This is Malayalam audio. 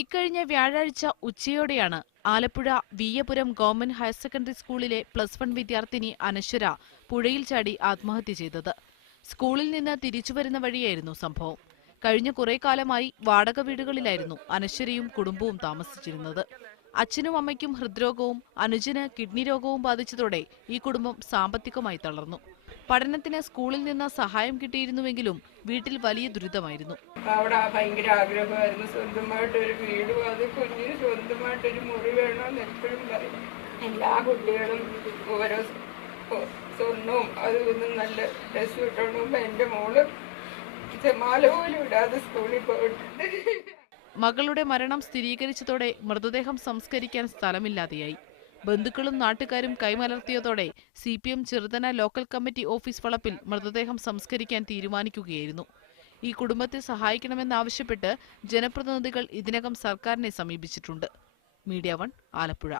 ഇക്കഴിഞ്ഞ വ്യാഴാഴ്ച ഉച്ചയോടെയാണ് Alappuzha Veeyapuram government higher secondary സ്കൂളിലെ +1 വിദ്യാർത്ഥിനി അനശ്വര പുഴയിൽ ചാടി ആത്മഹത്യ ചെയ്തത്. സ്കൂളിൽ നിന്ന് തിരിച്ചുവരുന്ന വഴിയായിരുന്നു സംഭവം. കഴിഞ്ഞ കുറെ കാലമായി വാടക വീടുകളിലായിരുന്നു അനശ്വരയും കുടുംബവും താമസിച്ചിരുന്നത്. അച്ഛനും അമ്മയ്ക്കും ഹൃദ്രോഗവും അനുജന് കിഡ്നി രോഗവും ബാധിച്ചതോടെ ഈ കുടുംബം സാമ്പത്തികമായി തളർന്നു. പഠനത്തിന് സ്കൂളിൽ നിന്ന് സഹായം കിട്ടിയിരുന്നുവെങ്കിലും വീട്ടിൽ വലിയ ദുരിതമായിരുന്നു. അവിടെ ഭയങ്കര ആഗ്രഹമായിരുന്നു സ്വന്തമായിട്ടൊരു വീടും അത് കുഞ്ഞിന് സ്വന്തമായിട്ടൊരു മുറി വേണമെന്ന് എപ്പോഴും പറയും. എല്ലാ കുട്ടികളും ഓരോ സ്വർണവും അതൊന്നും നല്ല ഡ്രസ് ഇട്ടോണ്ടും എന്റെ മോള് മാല പോലും ഇടാതെ സ്കൂളിൽ പോയിട്ടുണ്ട്. മകളുടെ മരണം സ്ഥിരീകരിച്ചതോടെ മൃതദേഹം സംസ്കരിക്കാൻ സ്ഥലമില്ലാതെയായി. ബന്ധുക്കളും നാട്ടുകാരും കൈമലർത്തിയതോടെ CPM Cheruthana local committee office വളപ്പിൽ മൃതദേഹം സംസ്കരിക്കാൻ തീരുമാനിക്കുകയായിരുന്നു. ഈ കുടുംബത്തെ സഹായിക്കണമെന്നാവശ്യപ്പെട്ട് ജനപ്രതിനിധികൾ ഇതിനകം സർക്കാരിനെ സമീപിച്ചിട്ടുണ്ട്. മീഡിയ 1 ആലപ്പുഴ.